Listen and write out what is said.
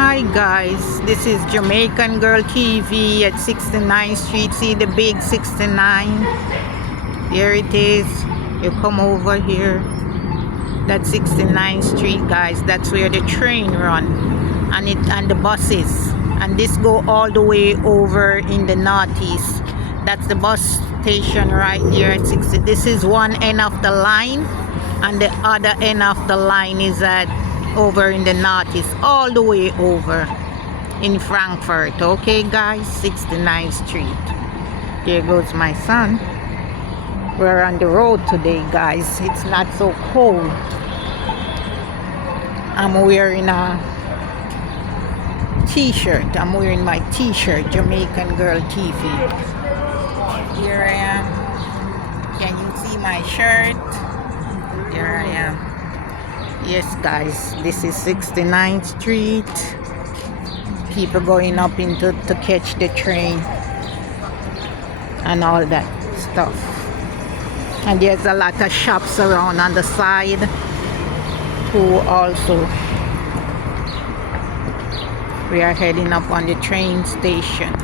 Hi guys, this is Jamaican Girl TV at 69th Street. See the big 69? Here it is. You come over here. That's 69th Street, guys. That's where the train run and the buses. And this go all the way over in the northeast. That's the bus station right here at 60. This is one end of the line, and the other end of the line is at over in the northeast, all the way over in Frankfurt. Okay guys, 69th Street. There goes my son. We're on the road today, guys. It's not so cold. I'm wearing a t-shirt. I'm wearing my t-shirt, Jamaican Girl TV. Here I am. Can you see my shirt? Here I am. Yes guys, this is 69th Street. People going up into to catch the train and all that stuff. And there's a lot of shops around on the side too also. We are heading up on the train station.